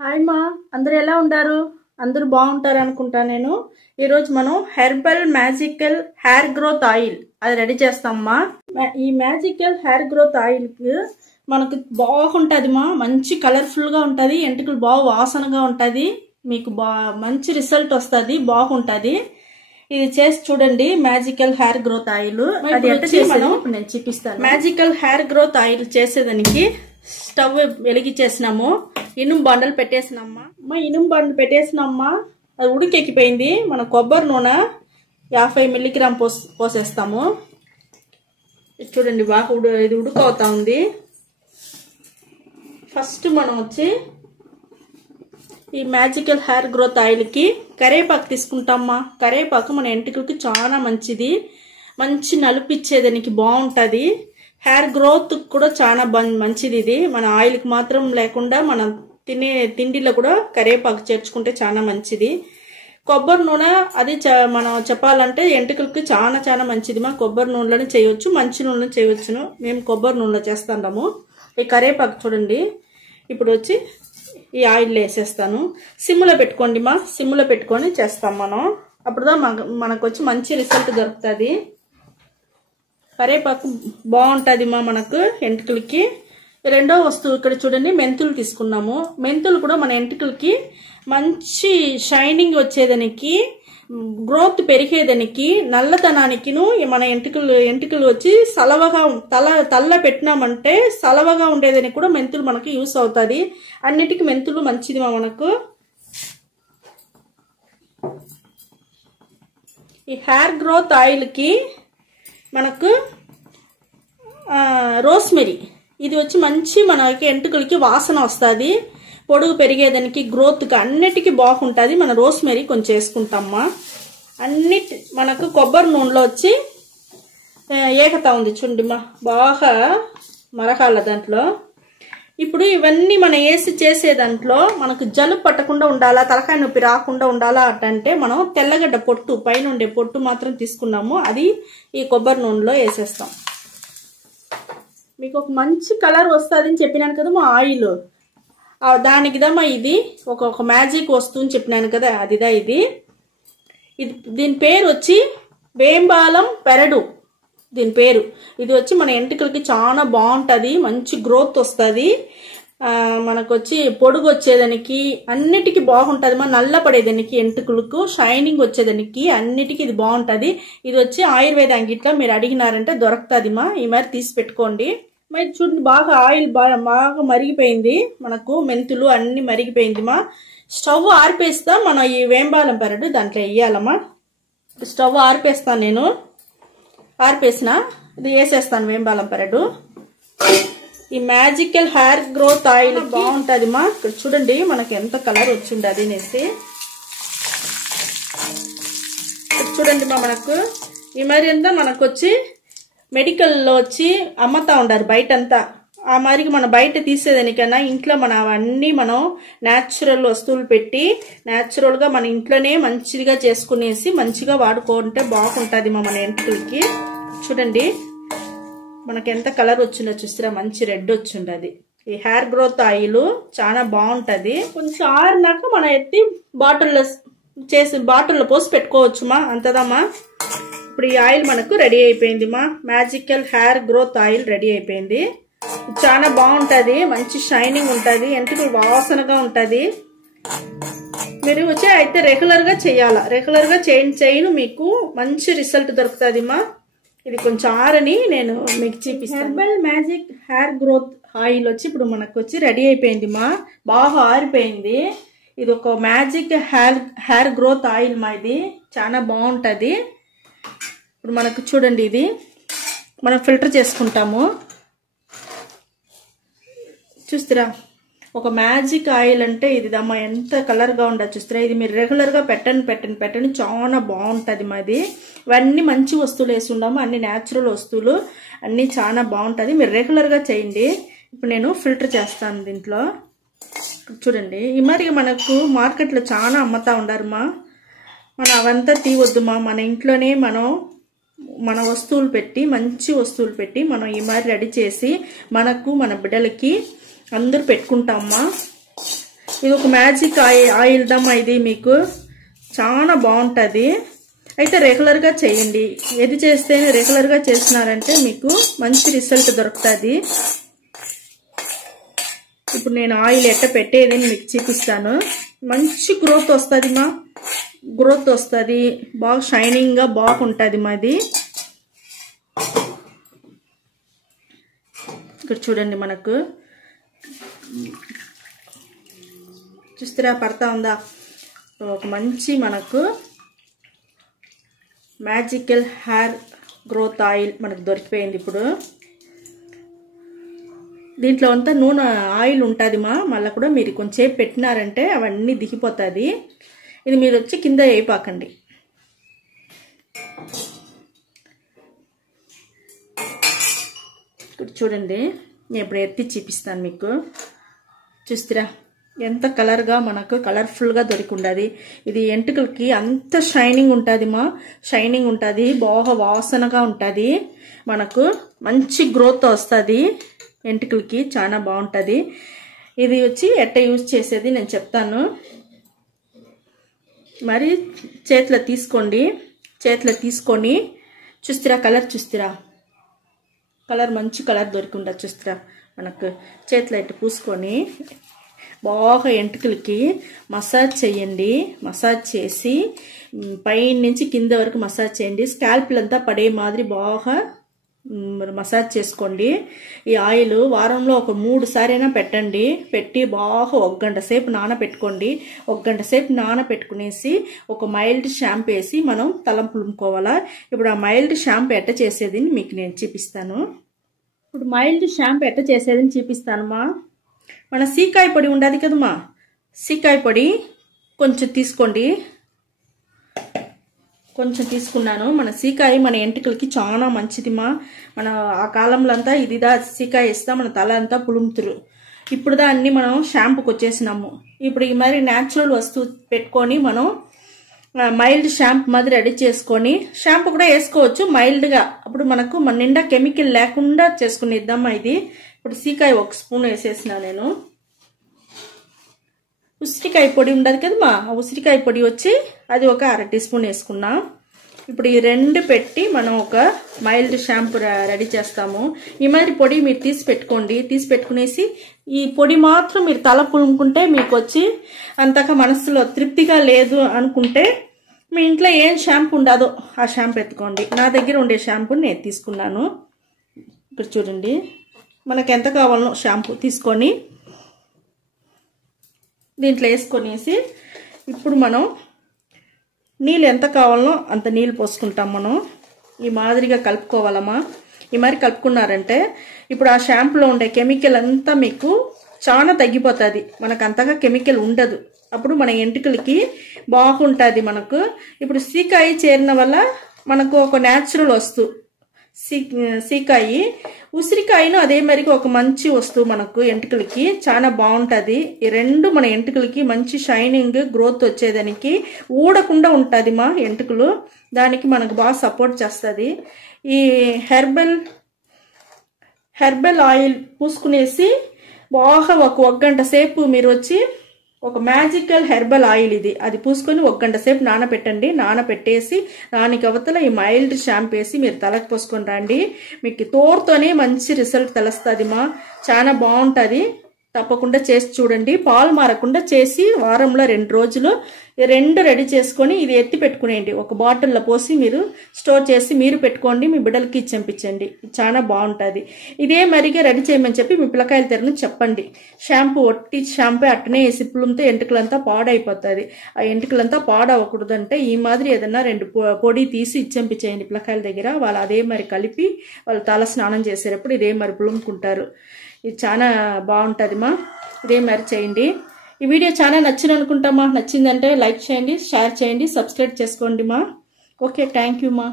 Hi మా అందరూ ఎలా ఉంటారు? అందరూ బాగుంటారు అనుకుంటా. నేను ఈరోజు మనం herbal magical hair growth oil అది రెడీ చేస్తామమ్మా. ఈ మ్యాజికల్ హెయిర్ గ్రోత్ ఆయిల్కి మనకు బాగుంటుంది మా, మంచి కలర్ఫుల్గా ఉంటుంది, ఎంటుకలు బాగా వాసనగా ఉంటుంది, మీకు మంచి రిజల్ట్ వస్తుంది, బాగుంటుంది. ఇది చేసి చూడండి, మ్యాజికల్ హెయిర్ గ్రోత్ ఆయిల్. అది ఎట్లా చేసాను నేను చూపిస్తాను. మ్యాజికల్ హెయిర్ గ్రోత్ ఆయిల్ చేసేదానికి స్టవ్ వెలిగించేసినాము, ఇనుము బండలు పెట్టేసినమ్మా. ఇనుము బండలు పెట్టేసినమ్మా, అది ఉడికెక్కిపోయింది. మన కొబ్బరి నూనె 50 మిల్లీగ్రామ్ పోసేస్తాము. చూడండి బాగా ఇది ఉడుకవుతా ఉంది. ఫస్ట్ మనం వచ్చి ఈ మ్యాజికల్ హెయిర్ గ్రోత్ ఆయిల్కి కరివేపాకు తీసుకుంటామా. కరివేపాకు మన ఎంటికలకి చాలా మంచిది, మంచి నలుపిచ్చేదానికి బాగుంటుంది, హెయిర్ గ్రోత్ కూడా చాలా మంచిది. ఇది మన ఆయిల్కి మాత్రం లేకుండా మనం తినే తిండిలో కూడా కరివేపాకు చేర్చుకుంటే చాలా మంచిది. కొబ్బరి నూనె అది మనం చెప్పాలంటే ఎంటికలకి చాలా చాలా మంచిది. మా కొబ్బరి నూనెలోనే చేయవచ్చు, మంచి నూనెలో చేయవచ్చును. మేము కొబ్బరి నూనెలో చేస్తాము. ఈ కరివేపాకు చూడండి. ఇప్పుడు వచ్చి ఈ ఆయిల్ వేసేస్తాను. సిమ్లో పెట్టుకోండి మా, సిమ్లో పెట్టుకొని చేస్తాం మనం. అప్పుడుదా మనకు వచ్చి మంచి రిజల్ట్ దొరుకుతుంది. కరివేపాకు బాగుంటుంది మా మనకు ఎంటుకలకి. రెండో వస్తువు ఇక్కడ చూడండి, మెంతులు తీసుకున్నాము. మెంతులు కూడా మన ఎంటుకలకి మంచి షైనింగ్ వచ్చేదానికి, గ్రోత్ పెరిగేదానికి, నల్లతనానికిను మన ఎంటుకలు వచ్చి సలవగా తల్ల పెట్టినామంటే సలవగా ఉండేదానికి కూడా మెంతులు మనకి యూస్ అవుతుంది. అన్నిటికీ మెంతులు మంచిది మా మనకు. ఈ హెయిర్ గ్రోత్ ఆయిల్కి మనకు రోస్మెరీ, ఇది వచ్చి మంచి మనకి ఎంటుకలకి వాసన వస్తుంది, పొడుగు పెరిగేదానికి, గ్రోత్కి అన్నిటికీ బాగుంటుంది. మన రోస్మెరీ కొంచెం వేసుకుంటామా. మనకు కొబ్బరి నూనెలో వచ్చి ఏకతా ఉంది చూడండి మా, బాగా మరకాల దాంట్లో. ఇప్పుడు ఇవన్నీ మనం వేసి చేసే దాంట్లో మనకు జలుబు పట్టకుండా ఉండాలా, తలకాయ నొప్పి రాకుండా ఉండాలా అంటే మనం తెల్లగడ్డ పొట్టు, పైన ఉండే పొట్టు మాత్రం తీసుకున్నాము, అది ఈ కొబ్బరి నూనెలో వేసేస్తాం. మీకు ఒక మంచి కలర్ వస్తుంది అని చెప్పినాను కదా మా ఆయిల్, దానికిదమ్మా ఇది ఒక మ్యాజిక్ వస్తువు అని చెప్పినాను కదా, అదిదా ఇది. దీని పేరు వచ్చి వేంబాలం పెరడు దీని పేరు. ఇది వచ్చి మన ఎంటుకలకి చాలా బాగుంటుంది, మంచి గ్రోత్ వస్తుంది, మనకు వచ్చి పొడుగు వచ్చేదానికి అన్నిటికీ బాగుంటుంది. మన నల్ల పడేదానికి, ఎంటుకలకు షైనింగ్ వచ్చేదానికి అన్నిటికీ ఇది బాగుంటుంది. ఇది వచ్చి ఆయుర్వేద అంగిట్లో మీరు అడిగినారంటే దొరుకుతుంది మా, ఈ మరి తీసి పెట్టుకోండి. మరి చూడండి బాగా ఆయిల్ బాగా మరిగిపోయింది, మనకు మెంతులు అన్ని మరిగిపోయింది మా. స్టవ్ ఆర్పేస్తా, మనం ఈ వేంబాలం పెరడు దాంట్లో వేయాలమ్మా. స్టవ్ ఆర్పేస్తాను నేను, ఆర్పేసిన ఇది వేసేస్తాను వేంబాలం పెరడు. ఈ మ్యాజికల్ హెయిర్ గ్రోత్ ఆయిల్ బాగుంటుంది మా. ఇక్కడ చూడండి మనకి ఎంత కలర్ వచ్చింది అది అనేసి. చూడండి మా, మనకు ఈ మరి అంతా మనకు వచ్చి మెడికల్లో వచ్చి అమ్మతా ఉండారు బయటంతా. ఆ మరికి మనం బయట తీసేదానికన్నా ఇంట్లో మనం అవన్నీ మనం న్యాచురల్ వస్తువులు పెట్టి న్యాచురల్గా మన ఇంట్లోనే మంచిగా చేసుకునేసి మంచిగా వాడుకుంటే బాగుంటుంది మా మన ఎంటుకలకి. చూడండి మనకి ఎంత కలర్ వచ్చిందో చూస్తారా, మంచి రెడ్ వచ్చిండది. ఈ హెయిర్ గ్రోత్ ఆయిల్ చాలా బాగుంటుంది. కొంచెం ఆరినాక మనం ఎత్తి బాటిల్లో పోసి పెట్టుకోవచ్చు మా, అంతదమ్మా. ఇప్పుడు ఈ ఆయిల్ మనకు రెడీ అయిపోయింది మా, magical hair growth oil ready అయిపోయింది. చాలా బాగుంటుంది, మంచి షైనింగ్ ఉంటుంది, ఎంటుకలు వాసనగా ఉంటుంది. మీరు వచ్చి అయితే రెగ్యులర్గా చేయాలా, రెగ్యులర్గా చేయను మీకు మంచి రిజల్ట్ దొరుకుతుంది మా. ఇది కొంచెం ఆరని నేను మీకు చూపిస్తాను. Herbal magic hair growth oil వచ్చి ఇప్పుడు మనకు వచ్చి రెడీ అయిపోయింది మా, బాగా ఆరిపోయింది. ఇది ఒక మ్యాజిక్ హెయిర్ గ్రోత్ ఆయిల్ మా, ఇది చాలా బాగుంటుంది. ఇప్పుడు మనకు చూడండి, ఇది మనం ఫిల్టర్ చేసుకుంటాము. చూస్తారా ఒక మ్యాజిక్ ఆయిల్ అంటే ఇది దమ్మా, ఎంత కలర్గా ఉండదు చూస్తారా. ఇది మీరు రెగ్యులర్గా పెట్టండి చాలా బాగుంటుంది మాది. ఇవన్నీ మంచి వస్తువులు వేసి ఉన్నాము, అన్ని న్యాచురల్ వస్తువులు, అన్నీ చాలా బాగుంటుంది. మీరు రెగ్యులర్గా చేయండి. ఇప్పుడు నేను ఫిల్టర్ చేస్తాను దీంట్లో. చూడండి ఈ మరి మనకు మార్కెట్లో చాలా అమ్ముతా ఉండారు మా, మనం అవంతా తీవద్దు మా, మన ఇంట్లోనే మన వస్తువులు పెట్టి, మంచి వస్తువులు పెట్టి మనం ఈ మరి రెడీ చేసి మనకు మన బిడ్డలకి అందరూ పెట్టుకుంటామమ్మా. ఇది ఒక మ్యాజిక్ ఆయిల్ దమ్మా, ఇది మీకు చాలా బాగుంటుంది. అయితే రెగ్యులర్గా చేయండి. ఏది చేస్తేనే రెగ్యులర్గా చేసినారంటే మీకు మంచి రిజల్ట్ దొరుకుతుంది. ఇప్పుడు నేను ఆయిల్ ఎట్ట పెట్టేది మీకు చూపిస్తాను. మంచి గ్రోత్ వస్తుంది మా, గ్రోత్ వస్తుంది, బాగా షైనింగ్గా బాగుంటుంది మాది. ఇక్కడ చూడండి, మనకు చూస్తారా పడతా ఉందా, ఒక మంచి మనకు మ్యాజికల్ హెయిర్ గ్రోత్ ఆయిల్ మనకు దొరికిపోయింది. ఇప్పుడు దీంట్లో అంతా నూనె ఆయిల్ ఉంటుంది మా, మళ్ళీ కూడా మీరు కొంచెం పెట్టినారంటే అవన్నీ దిగిపోతుంది. ఇది మీరు వచ్చి కింద వేయపాకండి. ఇక్కడ చూడండి, నేను ఇప్పుడు ఎత్తి చూపిస్తాను మీకు. చూస్తారా ఎంత కలర్గా మనకు కలర్ఫుల్గా దొరికి ఉండదు. ఇది ఎంటుకలకి అంత షైనింగ్ ఉంటుంది మా, షైనింగ్ ఉంటుంది, బాగా వాసనగా ఉంటుంది, మనకు మంచి గ్రోత్ వస్తుంది ఎంటుకలకి, చాలా బాగుంటుంది. ఇది వచ్చి ఎట్ట యూజ్ చేసేది నేను చెప్తాను. మరి చేతిలో తీసుకోండి, చేతిలో తీసుకొని చూస్తారా కలర్, చూస్తారా కలర్ మంచి కలర్ దొరికి ఉండదు. చూస్తారా మనకు చేతిలో ఇట్టు పూసుకొని బాగా ఎంటుకలకి మసాజ్ చేయండి. మసాజ్ చేసి పైన నుంచి కింద వరకు మసాజ్ చేయండి. స్కాల్ప్లు అంతా పడే మాదిరి బాగా మసాజ్ చేసుకోండి. ఈ ఆయిల్ వారంలో ఒక 3 సారైనా పెట్టండి. పెట్టి బాగా 1 గంట సేపు నానబెట్టుకోండి. 1 గంట సేపు నానబెట్టుకునేసి ఒక మైల్డ్ షాంపూ వేసి మనం తలం పులుముకోవాలా. ఇప్పుడు ఆ మైల్డ్ షాంపూ ఎట్ట చేసేది మీకు నేను చూపిస్తాను. ఇప్పుడు మైల్డ్ షాంపూ ఎట్ట చేసేదని చూపిస్తానమ్మా. మన సీకాయ పొడి ఉండదు కదమ్మా, సీకాయ పొడి కొంచెం తీసుకోండి. కొంచెం తీసుకున్నాను. మన సీకాయ మన ఎంటుకలకి చాలా మంచిదిమా. మన ఆ కాలంలో అంతా ఇదిదా సీకాయ ఇస్తా మన తల అంతా పులుముతురు. ఇప్పుడు దాన్ని మనం షాంపూకి వచ్చేసినాము. ఇప్పుడు ఈ మరి న్యాచురల్ వస్తువు పెట్టుకొని మనం మైల్డ్ షాంపూ మాదిరి రెడీ చేసుకొని, షాంపూ కూడా వేసుకోవచ్చు మైల్డ్గా. అప్పుడు మనకు మన నిండా కెమికల్ లేకుండా చేసుకునేద్దామా ఇది. ఇప్పుడు సీకాయ 1 స్పూన్ వేసేసిన నేను. ఉసిరికాయ పొడి ఉండదు కదమ్మా, ఆ ఉసిరికాయ పొడి వచ్చి అది ఒక 1/2 టీ స్పూన్ వేసుకున్నా. ఇప్పుడు ఈ 2 పెట్టి మనం ఒక మైల్డ్ షాంపూ రెడీ చేస్తాము. ఈ మాదిరి పొడి మీరు తీసి పెట్టుకోండి. తీసి పెట్టుకునేసి ఈ పొడి మాత్రం మీరు తల పులుముకుంటే మీకు వచ్చి అంతగా మనసులో తృప్తిగా లేదు అనుకుంటే మీ ఇంట్లో ఏం షాంపూ ఉండదో ఆ షాంపూ ఎత్తుకోండి. నా దగ్గర ఉండే షాంపూని నేను తీసుకున్నాను. ఇక్కడ చూడండి, మనకు ఎంత కావాలనో షాంపూ తీసుకొని దీంట్లో వేసుకొనేసి ఇప్పుడు మనం నీళ్ళు ఎంత కావాలనో అంత నీళ్ళు పోసుకుంటాం. మనం ఈ మాదిరిగా కలుపుకోవాలమ్మా. ఈ మాదిరి కలుపుకున్నారంటే ఇప్పుడు ఆ షాంపూలో ఉండే కెమికల్ అంతా మీకు చాలా తగ్గిపోతుంది. మనకు అంతగా కెమికల్ ఉండదు. అప్పుడు మన ఎంటుకలకి బాగుంటుంది. మనకు ఇప్పుడు సీకాయ చేరిన వల్ల మనకు ఒక న్యాచురల్ వస్తువు సీకాయి. ఉసిరికాయను అదే మరికి ఒక మంచి వస్తువు మనకు ఎంటుకలకి చాలా బాగుంటుంది. ఈ 2 మన ఎంటుకలకి మంచి షైనింగ్ గ్రోత్ వచ్చేదానికి ఊడకుండా ఉంటుంది మా ఎంటుకలు. దానికి మనకు బాగా సపోర్ట్ చేస్తుంది. ఈ హెర్బల్ ఆయిల్ పూసుకునేసి బాగా ఒక 1 గంట సేపు మీరు వచ్చి ఒక మ్యాజికల్ హెర్బల్ ఆయిల్ ఇది, అది పూసుకొని 1 గంట సేపు నానబెట్టండి. నానబెట్టేసి దానికి అవతల ఈ మైల్డ్ షాంపూ వేసి మీరు తలకు పోసుకొని రండి. మీకు తోరుతోనే మంచి రిజల్ట్ తెలుస్తుంది మా, చాలా బాగుంటుంది. తప్పకుండా చేసి చూడండి. పాలు మారకుండా చేసి వారంలో 2 రోజులు 2 రెడీ చేసుకొని ఇది ఎత్తి పెట్టుకునేయండి. ఒక బాటిల్లో పోసి మీరు స్టోర్ చేసి మీరు పెట్టుకోండి. మీ బిడ్డలకి ఇచ్చించండి. చాలా బాగుంటుంది. ఇదే మరిగా రెడీ చేయమని చెప్పి మీ పిల్లకాయల తెరను చెప్పండి. షాంపూ ఒట్టి షాంపూ అట్టనే వేసి పులుంతో ఎంటుకలంతా పాడైపోతుంది. ఆ ఎంటుకలంతా పాడవకూడదంటే ఈ మాదిరి ఏదన్నా 2 పొడి తీసి ఇచ్చించేయండి పిల్లకాయల దగ్గర. వాళ్ళు అదే మరి కలిపి వాళ్ళు తల స్నానం చేసేటప్పుడు ఇదే మరి పులుముకుంటారు. ఇది చాలా బాగుంటుంది మా. ఇదే మరి చేయండి. ఈ వీడియో చాలా నచ్చింది అనుకుంటామా. నచ్చిందంటే లైక్ చేయండి, షేర్ చేయండి, సబ్స్క్రైబ్ చేసుకోండి మా. ఓకే, థ్యాంక్ యూ మా.